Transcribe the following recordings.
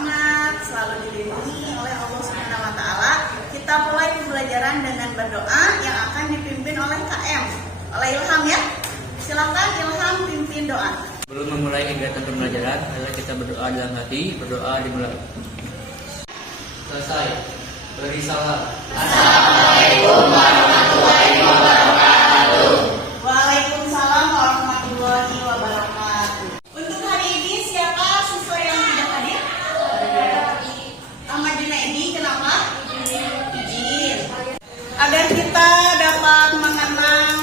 selamat, selalu dilindungi oleh Allah Subhanahu wa Ta'ala. Kita mulai pembelajaran dengan berdoa yang akan dipimpin oleh KM, oleh Ilham ya. Silakan Ilham pimpin doa. Sebelum memulai kegiatan pembelajaran, adalah kita berdoa dalam hati, berdoa dimulai. Selesai. Beri salam. Assalamualaikum warahmatullahi wabarakatuh. Waalaikumsalam warahmatullahi wabarakatuh. Untuk hari ini siapa siswa yang tidak hadir? Ahmad Junaidi, kenapa? Izin. Agar kita dapat mengenang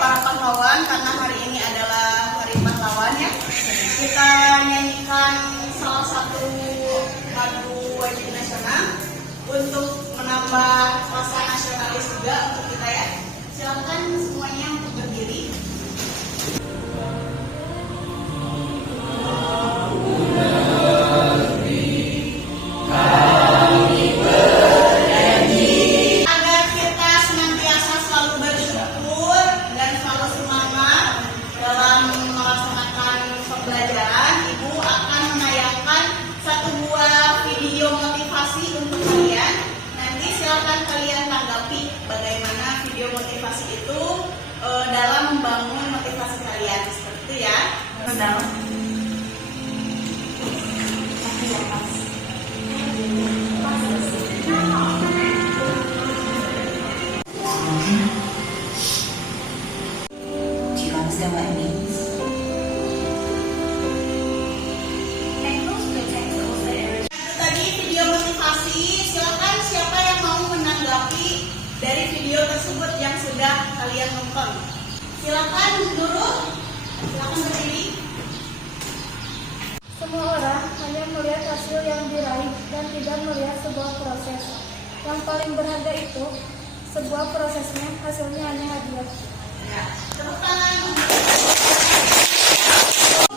para pahlawan, karena hari ini adalah hari pahlawan ya. Kita nyanyikan salah satu lagu wajib nasional untuk menambah rasa nasionalis juga untuk kita ya. Silakan semuanya untuk berdiri. Agar kita senantiasa selalu bersyukur dan selalu semangat dalam melaksanakan pembelajaran, Ibu akan menayangkan satu buah video motivasi untuk kalian. Nanti silakan kalian tanggapi bagaimana video motivasi itu dalam membangun motivasi kalian. Seperti itu ya. Do you understand what it means? Tadi video motivasi, silakan siapa yang mau menanggapi dari video tersebut yang sudah kalian nonton. Silakan Nurul, silakan berdiri. Semua orang hanya melihat hasil yang diraih dan tidak melihat sebuah proses. Yang paling berharga itu sebuah prosesnya, hasilnya hanya hadiah. Ya, tepuk tangan.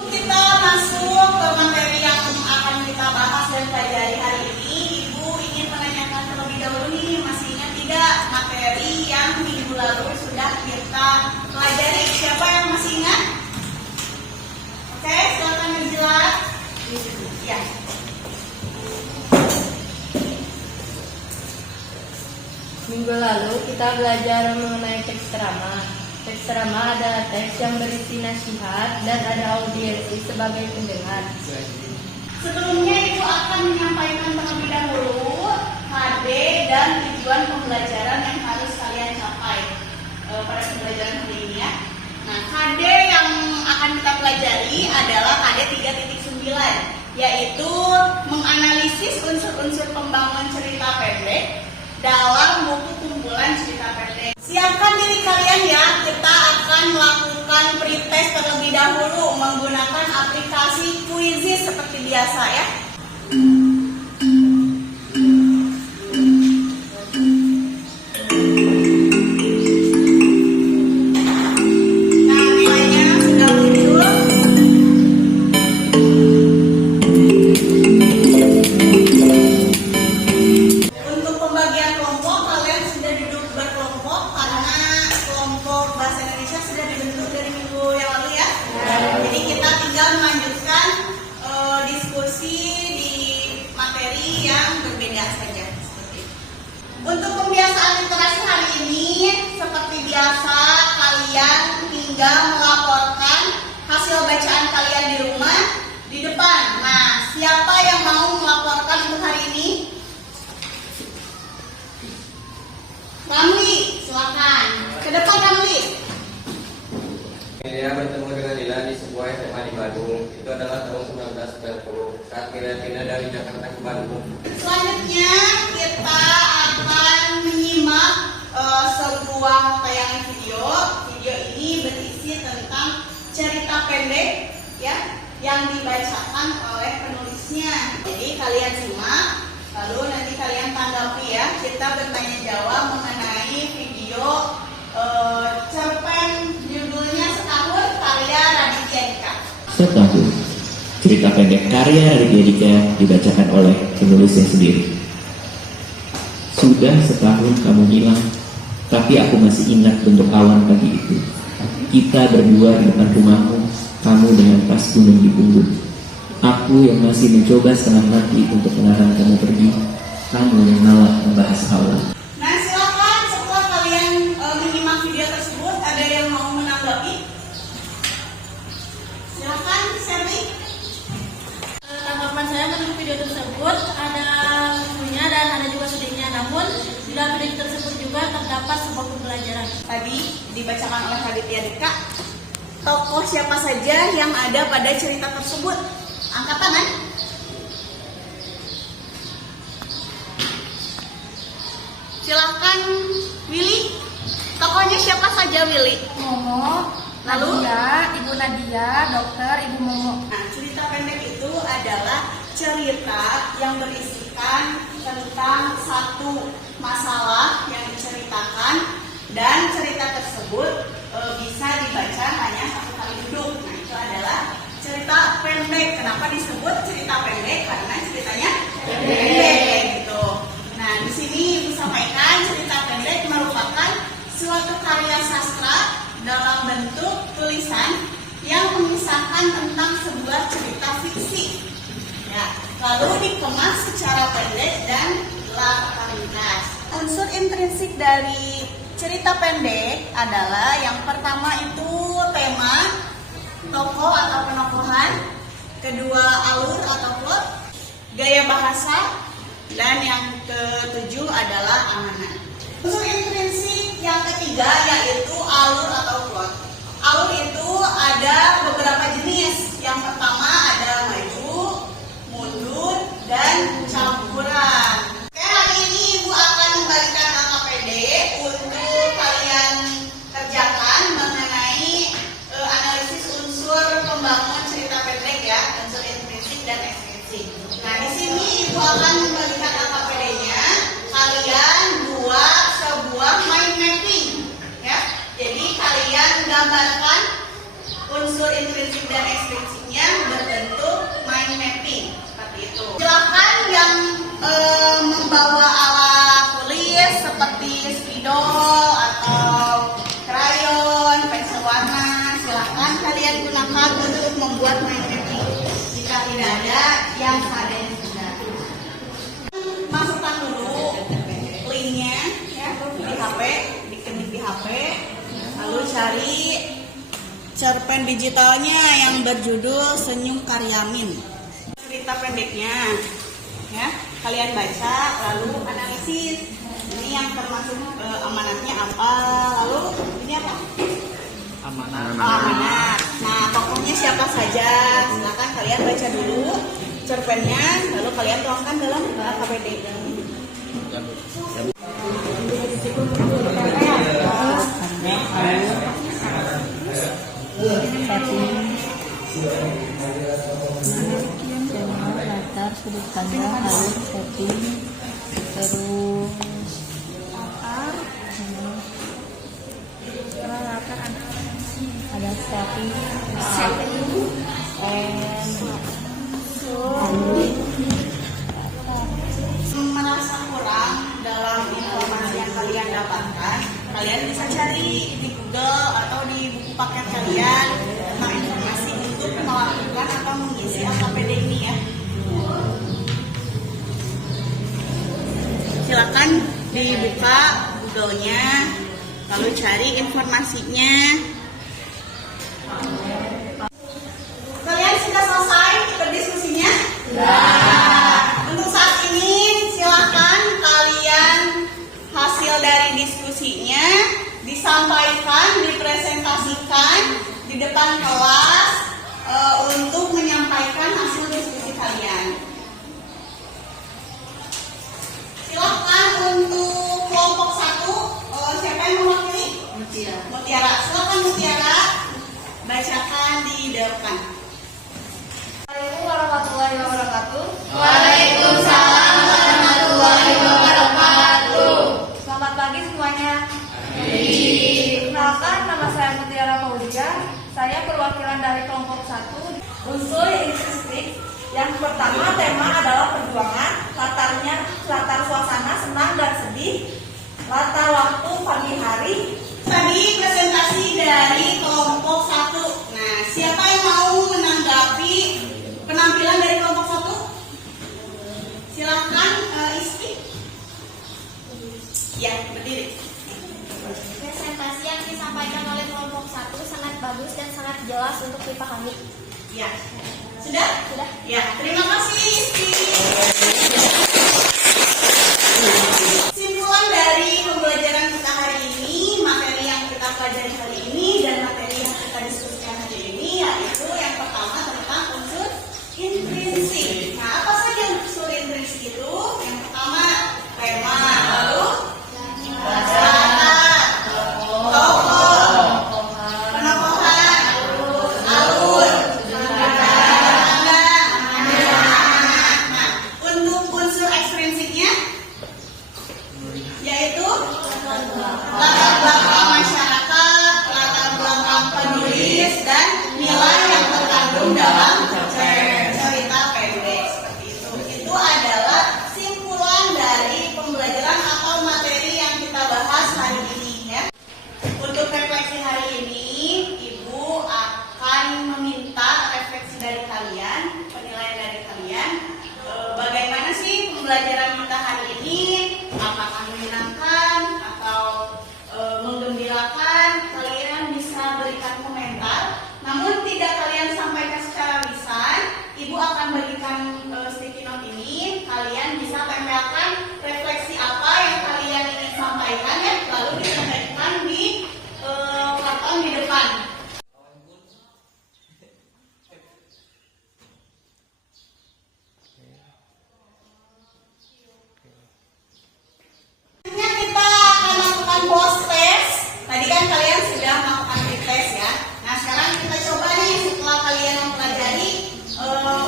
Kita masuk ke materi yang akan kita bahas dan pelajari hari ini. Ibu ingin menanyakan terlebih dahulu nih, masih ingat tidak materi yang minggu lalu sudah kita pelajari? Siapa yang masih ingat? Oke, silakan dijelas. Ya. Minggu lalu kita belajar mengenai teks ceramah. Teks ceramah adalah teks yang berisi nasihat dan ada audiensi sebagai pendengar. Sebelumnya Ibu akan menyampaikan terlebih dahulu HD dan tujuan pembelajaran yang harus kalian capai pada pembelajaran hari ini ya. Nah, HD yang akan kita pelajari adalah HD 3.9, yaitu menganalisis unsur-unsur pembangun cerita pendek dalam buku kumpulan cerita pendek. Siapkan diri kalian ya, kita akan melakukan pretest terlebih dahulu menggunakan aplikasi Quizizz seperti biasa ya. Nah, nilainya sudah muncul. Untuk pembagian kelompok, kalian sudah duduk berkelompok karena kelompok bahasa Indonesia sudah dibentuk dari minggu yang lalu ya. Jadi kita tinggal melanjutkan diskusi di materi yang berbeda saja. Seperti itu. Untuk pembiasaan literasi hari ini, seperti biasa kalian tinggal melaporkan hasil bacaan kalian di rumah di depan. Nah, siapa yang mau melaporkan untuk hari ini? Ramli, silakan. Ke depan Ramli. Melia bertemu dengan Lila di sebuah SMA di Bandung. Itu adalah tahun 1990 saat Melia pindah dari Jakarta ke Bandung. Selanjutnya kita akan menyimak sebuah tayangan video. Video ini berisi tentang cerita pendek ya yang dibacakan oleh penulisnya. Jadi kalian simak, lalu nanti kalian tanggapi ya. Kita bertanya jawab mengenai video cerpen judulnya Setahun karya Raditya Dika. Setahun, cerita pendek karya Raditya Dika dibacakan oleh penulisnya sendiri. Sudah setahun kamu hilang, tapi aku masih ingat bentuk awan pagi itu. Kita berdua di depan rumahmu, kamu dengan tas gunung di punggung. Aku yang masih mencoba setengah mati untuk menahan kamu pergi, kamu yang malah membahas Allah. Nah, silakan setelah kalian menyimak video tersebut, ada yang mau menanggapi? Silakan, Sherly. Tanggapan saya menurut video tersebut ada lucunya dan ada juga sedihnya. Namun di dalam video tersebut juga terdapat sebuah pembelajaran. Tadi dibacakan oleh Raditya Dika, tokoh siapa saja yang ada pada cerita tersebut. Angkat tangan. Silahkan, Willy. Tokohnya siapa saja, Willy? Momo, Lalu? Nadia, Ibu Nadia, Dokter, Ibu Momo. Nah, cerita pendek itu adalah cerita yang berisikan tentang satu masalah yang diceritakan, dan cerita tersebut bisa dibaca hanya satu kali duduk. Nah, itu adalah cerita pendek. Kenapa disebut cerita pendek? Karena ceritanya pendek gitu. Nah, di sini Ibu sampaikan cerita pendek merupakan suatu karya sastra dalam bentuk tulisan yang mengisahkan tentang sebuah cerita fiksi. Ya, lalu dikemas secara pendek dan ringkas. Unsur intrinsik dari cerita pendek adalah yang pertama itu tema, tokoh atau penokohan, kedua alur atau plot, gaya bahasa, dan yang ketujuh adalah amanat. Unsur intrinsik yang ketiga yaitu alur atau plot. Alur itu ada beberapa jenis. Yang pertama ada maju, mundur, dan campuran. Oke, hari ini Ibu akan membagikan AKPD untuk kalian kerjakan mengenai analisis unsur pembangun cerita pendek ya, unsur intrinsik dan ekstrinsik. Nah, di sini Ibu akan membagikan AKPD-nya. Kalian buat sebuah mind mapping ya. Jadi kalian gambarkan unsur intrinsik dan ekstrinsiknya berbentuk mind mapping seperti itu. Silakan yang membawa alat tulis seperti spidol atau krayon, pensil warna, silakan kalian gunakan untuk membuat mind mapping. Jika tidak ada, yang ada yang sudah. Masukkan dulu linknya ya di HP, diketik di HP, lalu cari cerpen digitalnya yang berjudul Senyum Karyamin. Cerita pendeknya ya, kalian baca lalu analisis. Ini yang termasuk amanatnya apa, lalu ini apa? Amanat. Nah, tokohnya siapa saja? Silakan kalian baca dulu cerpennya, lalu kalian tuangkan dalam AKPD. Latar, sudut pandang, alur, setting, terus ada setting, Merasa kurang dalam informasi yang kalian dapatkan, kalian bisa cari di Google atau di buku paket kalian tentang informasi untuk melakukan atau mengisi AKPD ini ya. Silakan dibuka Google-nya, lalu cari informasinya. Kalian sudah selesai berdiskusinya? Untuk saat ini silakan kalian hasil dari diskusinya disampaikan, dipresentasikan di depan kelas untuk menyampaikan hasil diskusi kalian. Silakan untuk kelompok 1, siapa yang mewakili? Mutiara. Silakan Mutiara, bacakan di depan. Assalamualaikum warahmatullahi wabarakatuh. Waalaikumsalam warahmatullahi wabarakatuh. Selamat pagi semuanya. Perkenalkan, nama saya Mutiara Fauzia. Saya perwakilan dari kelompok 1. Unsur intrinsik. Yang pertama tema adalah perjuangan. Latar suasana senang dan sedih. Latar waktu pagi hari. Tadi presentasi dari kelompok 1. Nah, siapa yang mau menanggapi penampilan dipahami. Ya, sudah? Sudah. Ya, terima kasih Isti. Simpulan dari pembelajaran kita hari ini, materi yang kita pelajari hari ini dan materi yang kita diskusikan hari ini, yaitu yang pertama tentang unsur intrinsik. Nah, apa saja unsur intrinsik itu? Yang pertama tema, lalu latar, tokoh, penokohan, alur, untuk unsur ekstrinsiknya yaitu latar belakang masyarakat, latar belakang penulis, dan nilai yang terkandung dalam cerita pendek seperti itu. Itu adalah simpulan dari pembelajaran atau materi yang kita bahas hari ini ya. Untuk refleksi hari ini, Ibu akan meminta refleksi dari kalian, penilaian dari kalian. Bagaimana sih pembelajaran kita hari ini? Apakah menyenangkan atau menggembirakan? Kalian bisa berikan komentar. Namun tidak kalian sampaikan secara lisan. Ibu akan berikan sticky note ini. Kalian bisa tempelkan refleksi apa yang kalian ingin sampaikan ya, lalu ditempelkan di karton di depan. Kita akan lakukan post test. Tadi kan kalian sudah melakukan tes ya. Nah sekarang kita coba nih, setelah kalian mempelajari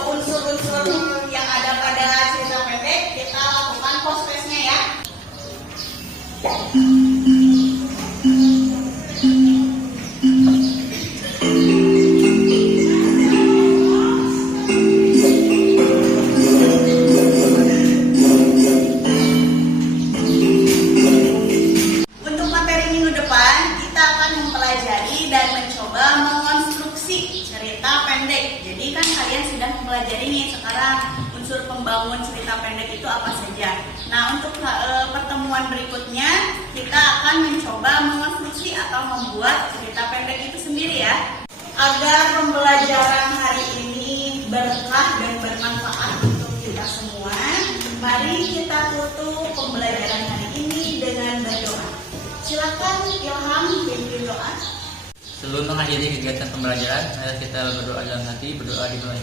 unsur-unsur yang ada pada cerita pendek, kita lakukan post testnya ya. Untuk materi minggu depan, kita akan mempelajari dan mencoba mengonstruksi cerita pendek. Jadi kan kalian sudah mempelajari nih sekarang unsur pembangun cerita pendek itu apa saja. Nah untuk pertemuan berikutnya, kita akan mencoba mengonstruksi atau membuat cerita pendek itu sendiri ya. Agar pembelajaran hari ini berkah dan bermanfaat untuk kita semua, mari kita tutup pembelajaran hari ini dengan berdoa. Silakan Ilham pimpin doa. Sebelum mengakhiri kegiatan pembelajaran, kita berdoa dalam hati, berdoa dimulai.